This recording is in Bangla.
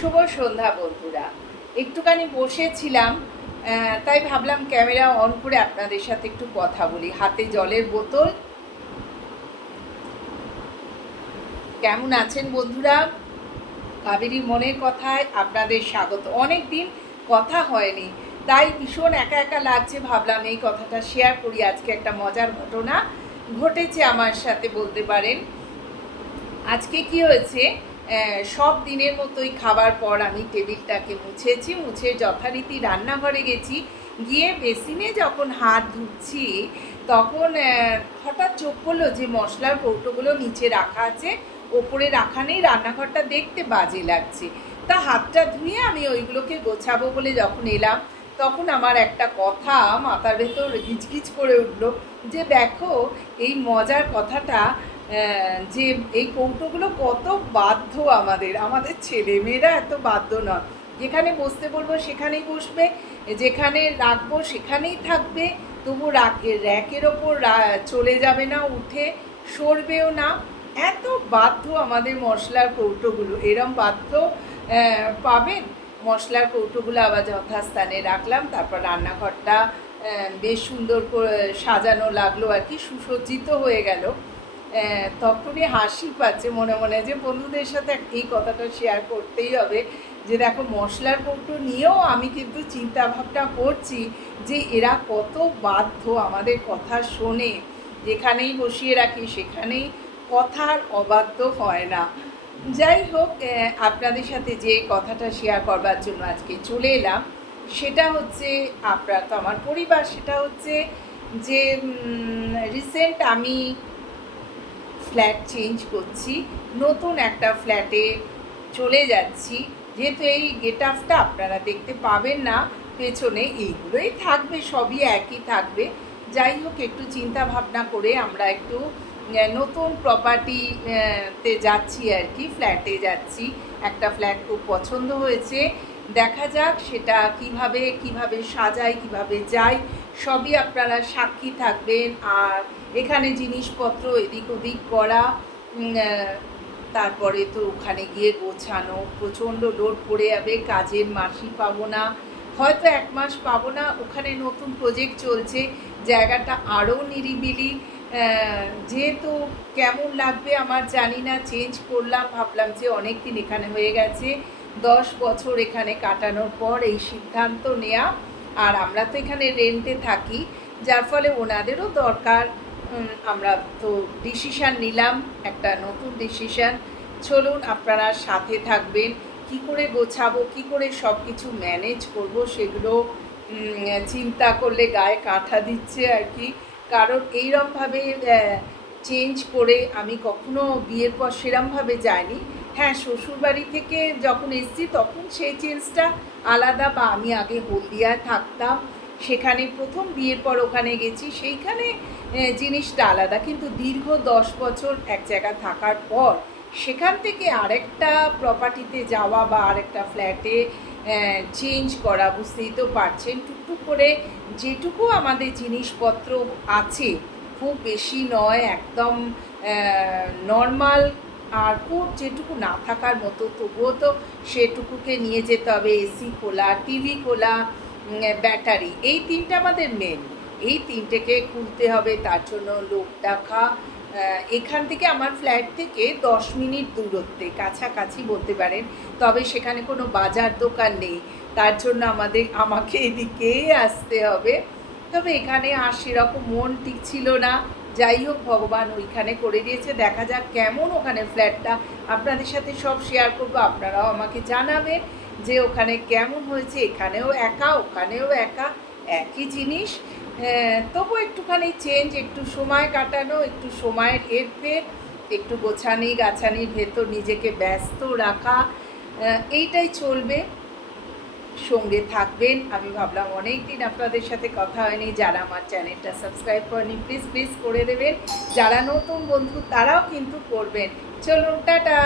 শুভ সন্ধ্যা বন্ধুরা। একটুখানি বসেছিলাম, তাই ভাবলাম ক্যামেরা অন করে আপনাদের সাথে একটু কথা বলি। হাতে জলের বোতল। কেমন আছেন বন্ধুরা? কাবেরী মনের কথায় আপনাদের স্বাগত। অনেক দিন কথা হয়নি, তাই ভীষণ একা একা লাগছে। ভাবলাম এই কথাটা শেয়ার করি। আজকে একটা মজার ঘটনা ঘটেছে আমার সাথে বলতে পারেন। আজকে কি হয়েছে, সব দিনের মতোই খাবার পর আমি টেবিলটাকে মুছেছি, মুছে যথারীতি রান্নাঘরে গেছি। গিয়ে বেসিনে যখন হাত ধুচ্ছি তখন হঠাৎ চোখ পড়লো যে মশলার কৌটোগুলো নিচে রাখা আছে, ওপরে রাখা নেই। রান্নাঘরটা দেখতে বাজে লাগছে। তা হাতটা ধুয়ে আমি ওইগুলোকে গোছাবো বলে যখন এলাম, তখন আমার একটা কথা মাথার ভেতর গিজগিজ করে উঠলো যে দেখো, এই মজার কথাটা, যে এই কৌটোগুলো কত বাধ্য আমাদের আমাদের ছেলেমেয়েরা এত বাধ্য নয়। যেখানে বসতে বলবো সেখানেই বসবে, যেখানে রাখবো সেখানেই থাকবে, তবু র্যাকের ওপর চলে যাবে না, উঠে সরবেও না। এত বাধ্য আমাদের মশলার কৌটোগুলো। এরম বাধ্য পাবেন? মশলার কৌটোগুলো আবার যথাস্থানে রাখলাম। তারপর রান্নাঘরটা বেশ সুন্দর করে সাজানো লাগলো আর কি, সুসজ্জিত হয়ে গেল। তখনই হাসি পাচ্ছে মনে মনে যে বন্ধুদের সাথে এই কথাটা শেয়ার করতেই হবে যে দেখো, মশলার কৌটো নিয়েও আমি কিন্তু চিন্তা ভাবনা করছি যে এরা কত বাধ্য, আমাদের কথা শোনে। যেখানেই বসিয়ে রাখি সেখানেই কথার অবাধ্য হয় না। যাই হোক, আপনাদের সাথে যে কথাটা শেয়ার করবার জন্য আজকে চলে এলাম সেটা হচ্ছে, আপনারা তো আমার পরিবার, সেটা হচ্ছে যে রিসেন্ট আমি ফ্ল্যাট চেঞ্জ করছি, নতুন একটা ফ্ল্যাটে চলে যাচ্ছি। যেহেতু এই গেট আপটা আপনারা দেখতে পাবেন না, পেছনে এইগুলোই থাকবে, সবই একই থাকবে। যাই হোক, একটু চিন্তা ভাবনা করে আমরা একটু নতুন প্রপার্টিতে যাচ্ছি আর কি, ফ্ল্যাটে যাচ্ছি। একটা ফ্ল্যাট খুব পছন্দ হয়েছে। দেখা যাক সেটা কিভাবে সাজাই, কিভাবে যাই, সবই আপনারা সাক্ষী থাকবেন। আর এখানে জিনিসপত্র এদিক ওদিক করা, তারপরে তো ওখানে গিয়ে গোছানো, প্রচণ্ড লোড পড়ে যাবে। কাজের মাসই পাবো না, হয়তো 1 মাস পাবো না। ওখানে নতুন প্রজেক্ট চলছে, জায়গাটা আরও নিরিবিলি। যেহেতু কেমন লাগবে আমার জানি না, চেঞ্জ করলাম, ভাবলাম যে অনেক দিন এখানে হয়ে গেছে, 10 বছর এখানে কাটানোর পর এই সিদ্ধান্ত নেওয়া। আর আমরা তো এখানে রেন্টে থাকি, যার ফলে ওনাদেরও দরকার। আমরা তো ডিসিশান নিলাম, একটা নতুন ডিসিশান। চলুন আপনারা সাথে থাকবেন। কি করে গোছাবো, কি করে সব কিছু ম্যানেজ করব, সেগুলো চিন্তা করলে গায়ে কাঁটা দিচ্ছে আর কি। কারণ এইরমভাবে চেঞ্জ করে আমি কখনো বিয়ের পর সেরমভাবে যাইনি। হ্যাঁ, শ্বশুরবাড়ি থেকে যখন এসেছি তখন সেই চেঞ্জটা আলাদা। বা আমি আগে হলদিয়ায় থাকতাম, সেখানে প্রথম বিয়ের পর ওখানে গেছি, সেইখানে জিনিসটা আলাদা। কিন্তু দীর্ঘ 10 বছর এক জায়গা থাকার পর সেখান থেকে আরেকটা প্রপার্টিতে যাওয়া বা আরেকটা ফ্ল্যাটে চেঞ্জ করা, বুঝতেই তো পারছেন। টুকটুক করে যেটুকু আমাদের জিনিসপত্র আছে, খুব বেশি নয়, একদম নর্মাল, আর খুব যেটুকু না থাকার মতো তবুও তো সেটুকুকে নিয়ে যেতে হবে। এসি খোলা, টিভি খোলা, ব্যাটারি, এই 3টা আমাদের মেন। এই 3টেকে খুলতে হবে, তার জন্য লোক ডাকা। এখান থেকে আমার ফ্ল্যাট থেকে 10 মিনিট দূরত্বে, কাছাকাছি বলতে পারেন। তবে সেখানে কোনো বাজার দোকান নেই, তার জন্য আমাকে এদিকেই আসতে হবে। তবে এখানে আর সেরকম মন টিকছিল না। যাই হোক, ভগবান ওইখানে করে দিয়েছে। দেখা যাক কেমন ওখানে ফ্ল্যাটটা, আপনাদের সাথে সব শেয়ার করবো। আপনারাও আমাকে জানাবেন যে ওখানে কেমন হয়েছে। এখানেও একা, ওখানেও একা, একই জিনিস। তবু একটুখানি চেঞ্জ, একটু সময় কাটানো, একটু সময়ের হেরফের, একটু গোছানি গাছানির ভেতর নিজেকে ব্যস্ত রাখা, এইটাই চলবে। সঙ্গে থাকবেন। আমি ভাবলাম অনেক দিন আপনাদের সাথে কথা হয়নি। যারা আমার চ্যানেলটা সাবস্ক্রাইব করেনি প্লিজ করে দেবেন। যারা নতুন বন্ধু তারাও কিন্তু করবেন। চলুন, টাটা।